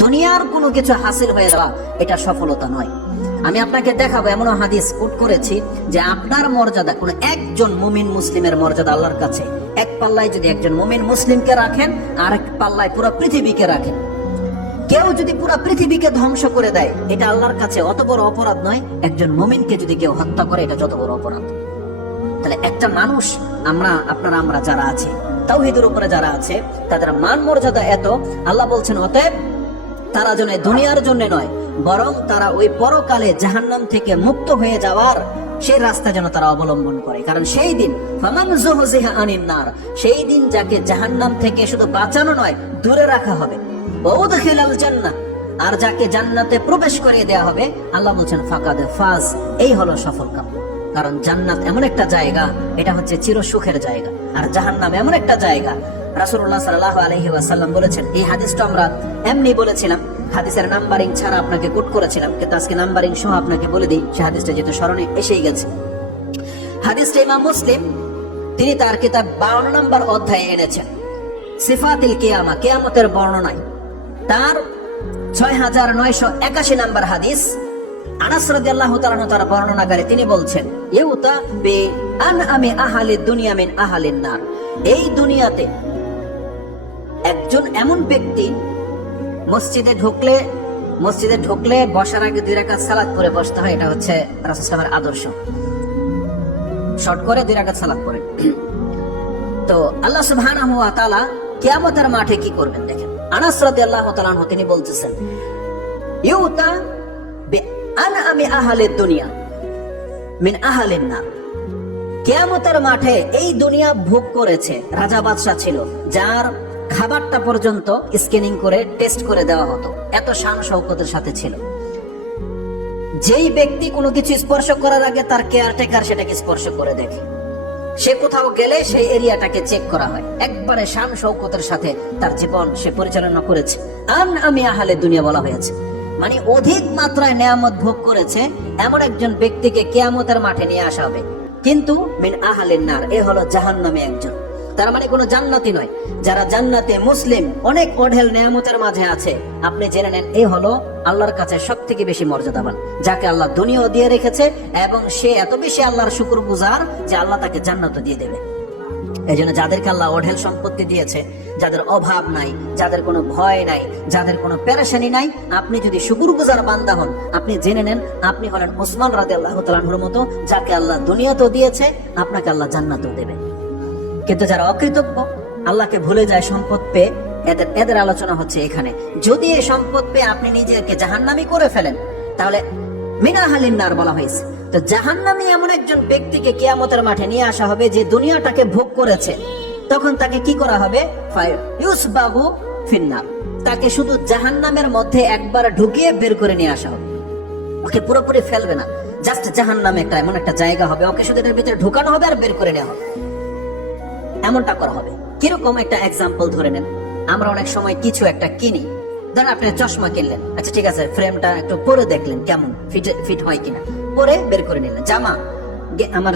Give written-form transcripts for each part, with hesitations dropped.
দুনিয়ার কোনো কিছু হাসিল হয়ে যাওয়া এটা সফলতা নয়। আমি আপনাকে দেখাবো এমন হাদিস কোট করেছি যে আপনার মর্যাদা, কোন একজন মুমিন মুসলিমের মর্যাদা আল্লাহর কাছে এক পাল্লায় যদি একজন মুমিন মুসলিমকে রাখেন, আর এক পাল্লায় পুরো পৃথিবীকে রাখেন। কেউ যদি পুরো পৃথিবীকে ধ্বংস করে দেয়, এটা আল্লাহর কাছে অত বড় অপরাধ নয় একজন মুমিনকে যদি কেউ হত্যা করে, এটা যত বড় অপরাধ। তাহলে একটা মানুষ, আমরা যারা আছে তাওহীদের উপরে যারা আছে, তাদের মান মর্যাদা এত, আল্লাহ বলছেন অতএব তারা যেন দুনিয়ার জন্য নয়, বরং তারা ওই পরকালে জাহান্নাম থেকে মুক্ত হয়ে যাওয়ার সেই রাস্তা যেন তারা অবলম্বন করে। কারণ সেই দিন ফামান যুহযিহা আনিন নার, সেই দিন যাকে জাহান্নাম থেকে শুধু বাঁচানো নয়, দূরে রাখা হবে, ওয়া উদখিলাল জান্নাহ, আর যাকে জান্নাতে প্রবেশ করিয়ে দেওয়া হবে, আল্লাহ বলছেন ফাকাদ ফাজ, এই হলো সফলকাম। কারণ জান্নাত এমন একটা জায়গা, এটা হচ্ছে চির সুখের জায়গা, আর জাহান্নাম এমন একটা জায়গা। রাসূলুল্লাহ সাল্লাল্লাহু আলাইহি ওয়াসাল্লাম বলেছেন, এই হাদিসটা আমরা এমনি বলেছিলাম, হাদিসের নাম্বারিং ছাড়া আপনাকে কোট করেছিলাম, কিন্তু আজকে নাম্বারিং সহ আপনাকে বলে দিই, সে হাদিসটা যেহেতু স্মরণে এসেই গেছে। হাদিসটা ইমাম মুসলিম তিনি তার কিতাব 52 নম্বর অধ্যায়ে এনেছেন, সিফাতুল কিয়ামা, কিয়ামতের বর্ণনায়, তার 6981 নম্বর হাদিস। আনাস রাদিয়াল্লাহু তাআলা তার বর্ণনাকারী তিনি বলছেন, ইউতা বি আনআমি আহলিদ দুনিয়া মিন আহলিন নার, এই দুনিয়াতে একজন এমন ব্যক্তি মসজিদে ঢুকলে বসার আগে 2 রাকাত সালাত পড়ে বসতে হয়, এটা হচ্ছে রাসূল সাল্লাল্লাহু আলাইহি ওয়াসাল্লামের আদর্শ, শর্ট করে 2 রাকাত সালাত পড়ে। তো আল্লাহ সুবহানাহু ওয়া তাআলা কিয়ামতের মাঠে কি করবেন দেখেন। আনাস রাদিয়াল্লাহু তাআলা তিনি বলতেছেন, ইউতা বি আনআমি আহলিদ দুনিয়া মিন আহলিন নার, কিয়ামতের মাঠে এই দুনিয়া ভোগ করেছে, রাজা বাদশা ছিল, যার খাবারটা পর্যন্ত স্ক্যানিং করে টেস্ট করে দেওয়া হতো, এত শান শৌকতের সাথে ছিল। যেই ব্যক্তি কোনো কিছু স্পর্শ করার আগে তার কেয়ারটেকার সেটাকে স্পর্শ করে দেখে, সে কোথাও গেলে সেই এরিয়াটাকে চেক করা হয়, একবারে শান শৌকতের সাথে তার জীবন সে পরিচালনা করেছে। আমি আহলে দুনিয়া বলা হয়েছে, মানে অধিক মাত্রায় নেয়ামত ভোগ করেছে এমন একজন ব্যক্তিকে কিয়ামতের মাঠে নিয়ে আসা হবে, কিন্তু মিন আহলিন নার, এ হলো জাহান্নামে একজন। তার মানে কোনো জান্নাতি নয়, যারা জান্নাতে মুসলিম অনেক অঢেল নেয়ামতের মাঝে আছে, আপনি জেনে নেন এ হলো আল্লাহর কাছে সবথেকে বেশি মর্যাদাবান, যাকে আল্লাহ দুনিয়াও দিয়ে রেখেছে, এবং সে এত বেশি আল্লাহর শুকরগুজার যে আল্লাহ তাকে জান্নাতও দিয়ে দেবে। এই জন্য যাদেরকে আল্লাহ অঢেল সম্পত্তি দিয়েছে, যাদের অভাব নাই, যাদের কোনো ভয় নাই, যাদের কোনো পেরেশানি নাই, আপনি যদি শুকরগুজার বান্দা হন, আপনি জেনে নেন আপনি হলেন উসমান রাদিয়াল্লাহু তাআলা আনহুর মতো, যাকে আল্লাহ দুনিয়াতেও দিয়েছে, আপনাকে আল্লাহ জান্নাতও দেবে। কিন্তু যারা অকৃতজ্ঞ, আল্লাহকে ভুলে যায় সম্পদ পেয়ে, এদের আলোচনা হচ্ছে এখানে। যদি এই সম্পদ পেয়ে আপনি নিজেকে জাহান্নামী করে ফেলেন, তাহলে মিন আহলিন নার বলা হয়েছে। তো জাহান্নামী এমন একজন ব্যক্তিকে কিয়ামতের মাঠে নিয়ে আসা হবে যে দুনিয়াটাকে ভোগ করেছে, তখন তাকে কি করা হবে? ইউসবাহু ফিন্নার, তাকে শুধু জাহান্নামের মধ্যে একবার ঢুকিয়ে বের করে নিয়ে আসা হবে। ওকে পুরোপুরি ফেলবে না, জাস্ট জাহান্নামে একটা এমন একটা জায়গা হবে, ওকে শুধু এর ভিতরে ঢুকানো হবে আর বের করে নেওয়া হবে, এমনটা করা হবে। কিরকম একটা এক্সাম্পল ধরে নেন, আমরা অনেক সময় কিছু একটা কিনি, ধরেন আপনি চশমা কিনলেন, আচ্ছা ঠিক আছে, ফ্রেমটা একটু পরে দেখলেন কেমন ফিট হয় কিনা, পরে বের করে নিলেন। আমার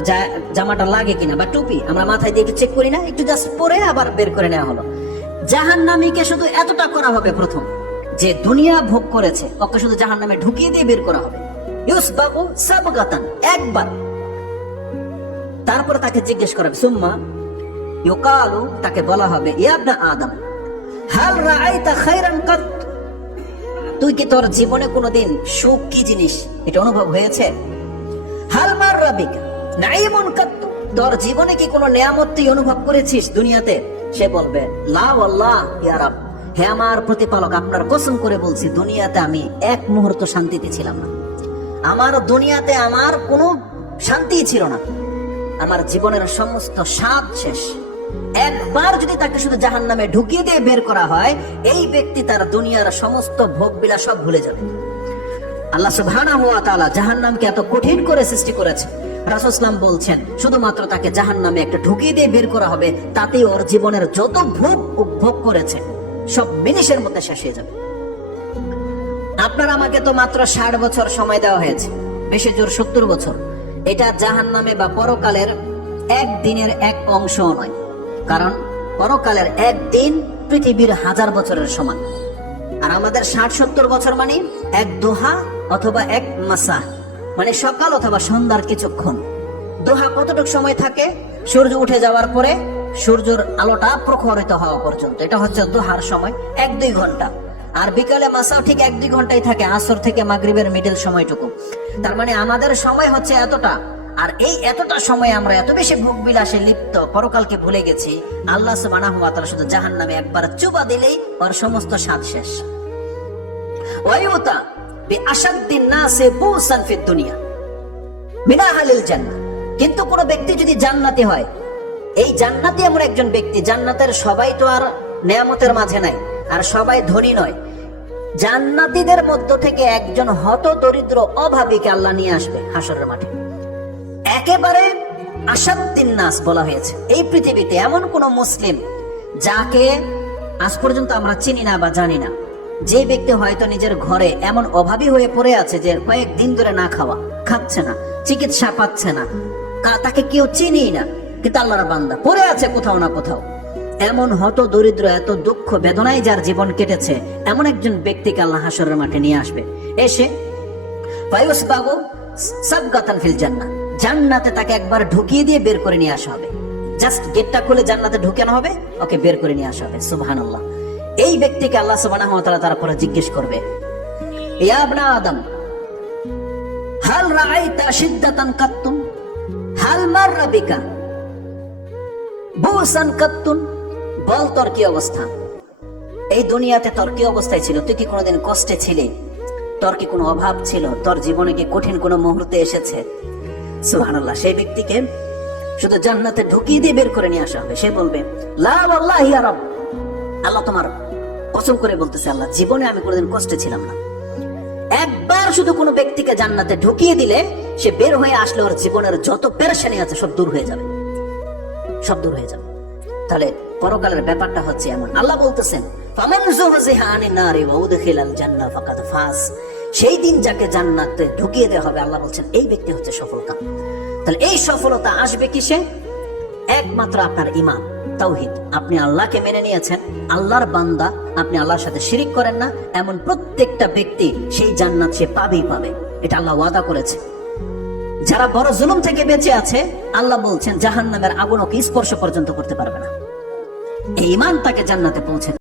জামাটা লাগে কিনা, বা টুপি আমরা মাথায় দিয়ে একটু চেক করি না, একটু জাস্ট পরে আবার বের করে নেওয়া হলো। জাহান্নামীকে শুধু এতটা করা হবে প্রথম, যে দুনিয়া ভোগ করেছে, ওকে শুধু জাহান্নামে ঢুকিয়ে দিয়ে বের করা হবে, ইউসবাহু সাবগাতান, একবার। তারপর তাকে জিজ্ঞেস করা হবে, সুম্মা ইউকালু, তাকে বলা হবে, ইয়া ইবনা আদম হাল রাআইতা খায়রান কাত, তুই কি তোর জীবনে কোনোদিন সুখ কি জিনিস এটা অনুভব হয়েছে? হাল মাররা বিকা নাঈমুন কাত, তোর জীবনে কি কোনো নিয়ামত তুই অনুভব করেছিস দুনিয়াতে? সে বলবে, লা ওয়াল্লাহ ইয়া রাব, হে আমার প্রতিপালক, আপনার কসম করে বলছি, দুনিয়াতে আমি এক মুহূর্ত শান্তিতে ছিলাম না, আমার দুনিয়াতে আমার কোনো শান্তি ছিল না, আমার জীবনের সমস্ত স্বাদ শেষ। একবার যদি তাকে শুধু জাহান্নামে ঢুকিয়ে দিয়ে বের করা হয়, এই ব্যক্তি তার দুনিয়ার সমস্ত ভোগ বিলাস সব ভুলে যাবে। আল্লাহ সুবহানাহু ওয়া তাআলা জাহান্নামকে এত কঠিন করে সৃষ্টি করেছে, রাসূল সাল্লাল্লাহু আলাইহি ওয়াসাল্লাম বলছেন শুধুমাত্র তাকে জাহান্নামে একটা ঢুকিয়ে দিয়ে বের করা হবে, তাতে ওর জীবনের যত ভোগ উপভোগ করেছে সব মিনিটের মধ্যে শেষ হয়ে যাবে। আপনার আমাকে তো মাত্র 60 বছর সময় দেওয়া হয়েছে, বেশি জোর 70 বছর। এটা জাহান্নামে বা পরকালের একদিনের এক অংশ নয়, কারণ পরকালের একদিন পৃথিবীর 1000 বছরের সমান। আর আমাদের 60-70 বছর মানে এক দোহা অথবা এক মাসা, মানে সকাল অথবা সন্ধ্যার কিছুক্ষণ। দোহা কতটুকু সময় থাকে? সূর্য উঠে যাওয়ার পরে সূর্যের আলোটা প্রখরিত হওয়া পর্যন্ত, এটা হচ্ছে দোহার সময়, 1-2 ঘন্টা। আর বিকালে মাসাও ঠিক 1-2 ঘন্টাই থাকে, আসর থেকে মাগরিবের মিডল সময়টুকু। তার মানে আমাদের সময় হচ্ছে এতটা। আর এই এতটা সময় আমরা এত বেশি ভোগ বিলাসে লিপ্ত, পরকালকে ভুলে গেছি। আল্লাহ সুবহানাহু ওয়া তাআলা শুধু জাহান্নামে একবার চুবা দিলেই ওর সমস্ত স্বাদ শেষ। ওয়ায়ুতা বিআশাদ্দিন নাসি বুসান ফিদ দুনিয়া মিন আহলিল জান্নাহ। কিন্তু কোন ব্যক্তি যদি জান্নাতি হয়, এই জান্নাতি এমন একজন ব্যক্তি, জান্নাতের সবাই তো আর নেয়ামতের মাঝে নাই, আর সবাই ধনী নয়। জান্নাতীদের মধ্য থেকে একজন হত দরিদ্র অভাবীকে আল্লাহ নিয়ে আসবে হাসরের মাঠে। একেবারে আশাদ্দিন নাস বলা হয়েছে। এই পৃথিবীতে এমন কোন মুসলিম যাকে আজ পর্যন্ত আমরা চিনি না বা জানি না, যে ব্যক্তি হয়তো নিজের ঘরে এমন অভাবী হয়ে পড়ে আছে যে কয়েকদিন ধরে না খাওয়া, খাচ্ছে না, চিকিৎসা পাচ্ছে না, তাকে কেউ চিনি না, কিন্তু আল্লাহর বান্দা পড়ে আছে কোথাও না কোথাও। এমন হত দরিদ্র, এত দুঃখ বেদনায় যার জীবন কেটেছে, এমন একজন ব্যক্তিকে আল্লাহ হাসরের মাঠে নিয়ে আসবে। এসে ফায়ুসবাগু সাবগাতান ফিল জান্নাহ, জান্নাতে তাকে একবার ঢুকিয়ে দিয়ে বের করে নিয়ে আসা হবে। জাস্ট গেটটা খুলে জান্নাতে ঢুকানো হবে, ওকে বের করে নিয়ে আসা হবে। সুবহানাল্লাহ। এই ব্যক্তিকে আল্লাহ সুবহানাহু ওয়া তাআলা তারপরে জিজ্ঞেস করবে, ইয়া ইবনা আদম হাল রাআইতা শিদ্দাতান কাত্তুন হাল মাররা বিকা বুসান কাত্তুন। বল তোর কি অবস্থা, এই দুনিয়াতে তোর কি অবস্থায় ছিল? তুই কি কোনোদিন কষ্টে ছিলি? তোর কি কোনো অভাব ছিল? তোর জীবনে কি কঠিন কোনো মুহূর্তে এসেছে? সুবহানাল্লাহ। সেই ব্যক্তিকে শুধু জান্নাতে ঢুকিয়ে দিয়ে বের করে নিয়ে আসা হবে। সে বলবে, লা ওয়াল্লাহি ইয়া রাব, আল্লাহ তোমার কসম করে বলতেছে, আল্লাহ জীবনে আমি কোনোদিন কষ্টে ছিলাম না। একবার শুধু কোনো ব্যক্তিকে জান্নাতে ঢুকিয়ে দিলে সে বের হয়ে আসলে ওর জীবনের যত পেরেশানি আছে সব দূর হয়ে যাবে, সব দূর হয়ে যাবে। তাহলে পরকালের ব্যাপারটা হচ্ছে এমন। আল্লাহ বলতেছেন, ফামান যুহজিহা আনিন নারি ওয়া উদখিলাল জান্নাহ ফাকাদ ফাজ। সেই দিন যাকে জান্নাতে ঢুকিয়ে দেওয়া হবে, আল্লাহ বলছেন এই ব্যক্তি হচ্ছে সফলকাম। তাহলে এই সফলতা আসবে কিসে? একমাত্র আপনার ঈমান, তাওহীদ। আপনি আল্লাহকে মেনে নিয়েছেন, আল্লাহর বান্দা, আপনি আল্লাহর সাথে শিরিক করেন না, এমন প্রত্যেকটা ব্যক্তি সেই জান্নাত সে পাবেই পাবে। এটা আল্লাহ ওয়াদা করেছে। যারা বড় জুলুম থেকে বেঁচে আছে, আল্লাহ বলছেন জাহান্নামের আগুন ওকে স্পর্শ পর্যন্ত করতে পারবে না। এই ঈমান তাকে জান্নাতে পৌঁছে